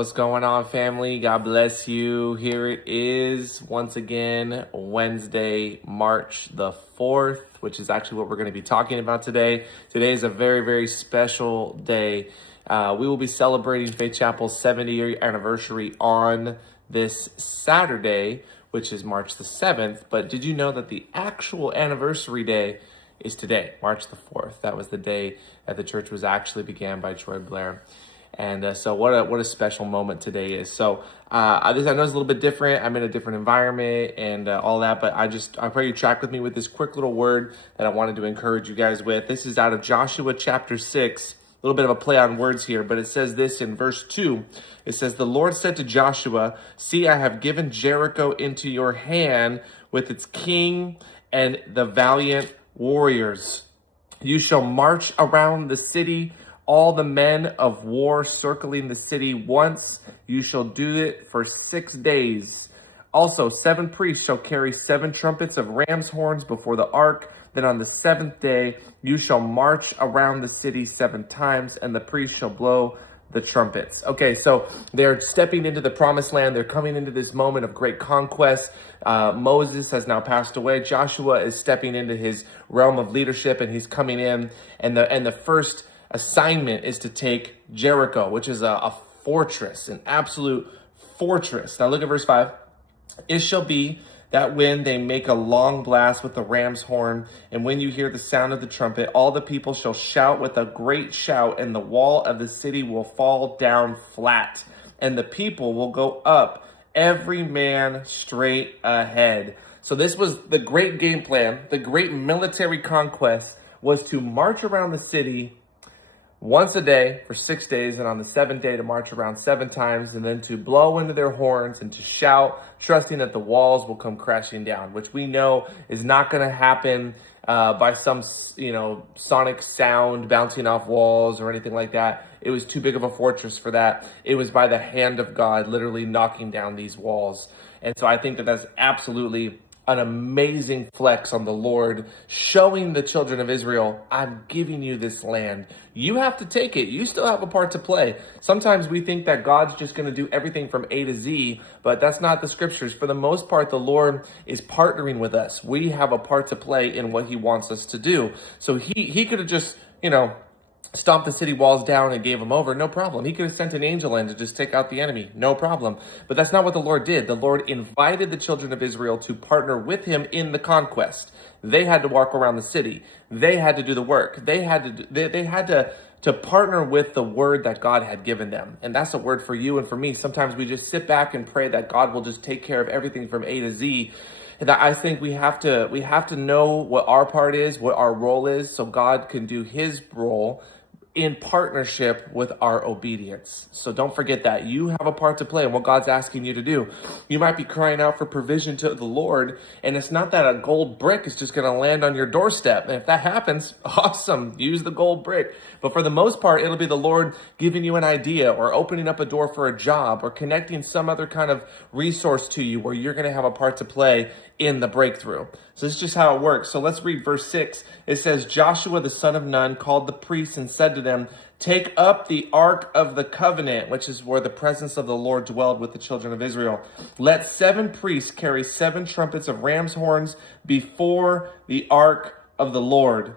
What's going on, family? God bless you. Here it is once again, Wednesday, March the 4th, which is actually what we're going to be talking about today. Today is a very, very special day. We will be celebrating Faith Chapel's 70-year anniversary on this Saturday, which is March the 7th. But did you know that the actual anniversary day is today, March the 4th? That was the day that the church was actually began by Troy Blair. And so what a special moment today is. So I know it's a little bit different. I'm in a different environment and all that, but I pray you track with me with this quick little word that I wanted to encourage you guys with. This is out of Joshua chapter 6, a little bit of a play on words here, but it says this in verse 2. It says, "The Lord said to Joshua, 'See, I have given Jericho into your hand with its king and the valiant warriors. You shall march around the city, all the men of war circling the city once. You shall do it for 6 days. Also, 7 priests shall carry 7 trumpets of ram's horns before the ark. Then on the 7th day, you shall march around the city 7 times, and the priests shall blow the trumpets.'" Okay, so they're stepping into the promised land. They're coming into this moment of great conquest. Moses has now passed away. Joshua is stepping into his realm of leadership, and he's coming in. And the first assignment is to take Jericho, which is a fortress, an absolute fortress. Now look at verse 5. "It shall be that when they make a long blast with the ram's horn, and when you hear the sound of the trumpet, all the people shall shout with a great shout, and the wall of the city will fall down flat, and the people will go up, every man straight ahead." So this was the great game plan. The great military conquest was to march around the city once a day for 6 days, and on the 7th day to march around 7 times, and then to blow into their horns and to shout, trusting that the walls will come crashing down, which we know is not going to happen by some, sonic sound bouncing off walls or anything like that. It was too big of a fortress for that. It was by the hand of God literally knocking down these walls. And so I think that that's absolutely an amazing flex on the Lord, showing the children of Israel, I'm giving you this land. You have to take it. You still have a part to play. Sometimes we think that God's just going to do everything from A to Z, but that's not the scriptures. For the most part, the Lord is partnering with us. We have a part to play in what he wants us to do. So he could have just, stomped the city walls down and gave them over, no problem. He could have sent an angel in to just take out the enemy, no problem. But that's not what the Lord did. The Lord invited the children of Israel to partner with him in the conquest. They had to walk around the city. They had to do the work. They had to partner with the word that God had given them. And that's a word for you and for me. Sometimes we just sit back and pray that God will just take care of everything from A to Z. That I think we have to know what our part is, what our role is, so God can do his role in partnership with our obedience. So don't forget that you have a part to play in what God's asking you to do. You might be crying out for provision to the Lord, and it's not that a gold brick is just going to land on your doorstep. And if that happens, awesome, use the gold brick. But for the most part, it'll be the Lord giving you an idea or opening up a door for a job or connecting some other kind of resource to you where you're going to have a part to play in the breakthrough. So this is just how it works. So let's read verse 6. It says, "Joshua the son of Nun called the priests and said to them, 'Take up the ark of the covenant,'" which is where the presence of the Lord dwelled with the children of Israel. "Let 7 priests carry 7 trumpets of ram's horns before the ark of the Lord."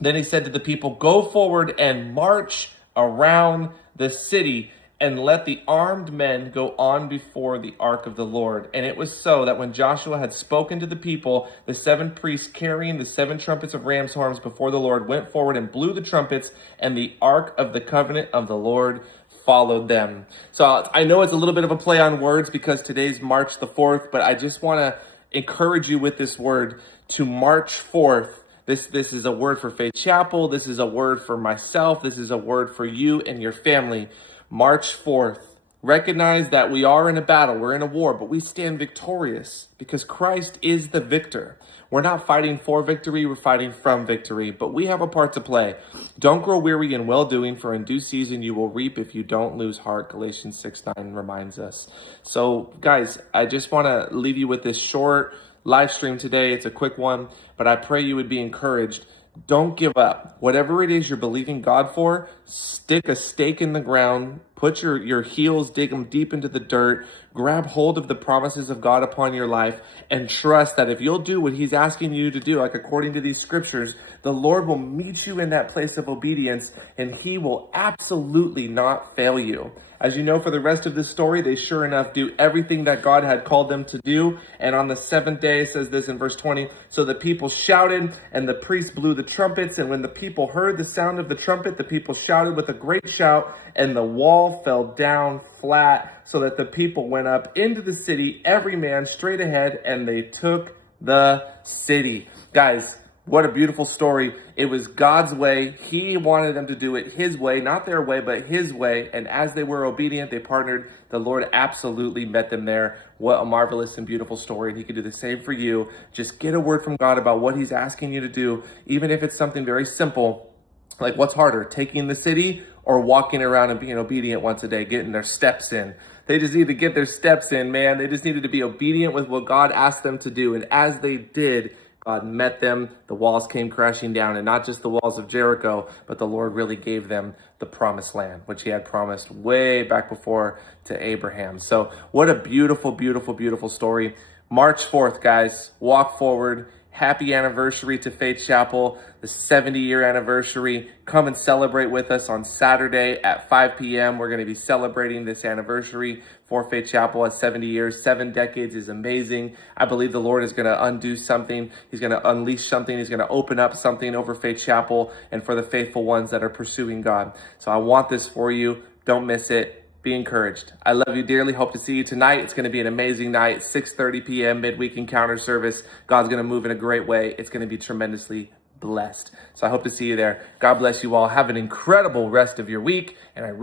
Then he said to the people, "Go forward and march around the city, and let the armed men go on before the ark of the Lord." And it was so that when Joshua had spoken to the people, the 7 priests carrying the 7 trumpets of ram's horns before the Lord went forward and blew the trumpets, and the ark of the covenant of the Lord followed them. So I know it's a little bit of a play on words because today's March the 4th, but I just want to encourage you with this word to march forth. This is a word for Faith Chapel. This is a word for myself. This is a word for you and your family. March forth. Recognize that we are in a battle. We're in a war, but we stand victorious because Christ is the victor. We're not fighting for victory. We're fighting from victory, but we have a part to play. Don't grow weary in well-doing, for in due season you will reap if you don't lose heart. Galatians 6:9 reminds us. So guys, I just want to leave you with this short live stream today. It's a quick one, but I pray you would be encouraged. Don't give up. Whatever it is you're believing God for, stick a stake in the ground Put your heels, dig them deep into the dirt, grab hold of the promises of God upon your life, and trust that if you'll do what he's asking you to do, like according to these scriptures, the Lord will meet you in that place of obedience, and he will absolutely not fail you. As you know, for the rest of this story, they sure enough do everything that God had called them to do. And on the seventh day, it says this in verse 20, so the people shouted and the priests blew the trumpets. And when the people heard the sound of the trumpet, the people shouted with a great shout, and the wall fell down flat, so that the people went up into the city, every man straight ahead, and they took the city. Guys, what a beautiful story. It was God's way. He wanted them to do it his way, not their way, but his way. And as they were obedient, they partnered. The Lord absolutely met them there. What a marvelous and beautiful story. And he could do the same for you. Just get a word from God about what he's asking you to do, even if it's something very simple. Like, what's harder, taking the city or walking around and being obedient once a day, getting their steps in? They just need to get their steps in, man. They just needed to be obedient with what God asked them to do. And as they did, God met them, the walls came crashing down, and not just the walls of Jericho, but the Lord really gave them the promised land, which he had promised way back before to Abraham. So what a beautiful, beautiful, beautiful story. March 4th, guys, walk forward. Happy anniversary to Faith Chapel, the 70-year anniversary. Come and celebrate with us on Saturday at 5 p.m. We're going to be celebrating this anniversary for Faith Chapel at 70 years. 7 decades is amazing. I believe the Lord is going to undo something. He's going to unleash something. He's going to open up something over Faith Chapel and for the faithful ones that are pursuing God. So I want this for you. Don't miss it. Be encouraged. I love you dearly. Hope to see you tonight. It's going to be an amazing night. 6:30 p.m. midweek encounter service. God's going to move in a great way. It's going to be tremendously blessed. So I hope to see you there. God bless you all. Have an incredible rest of your week. And I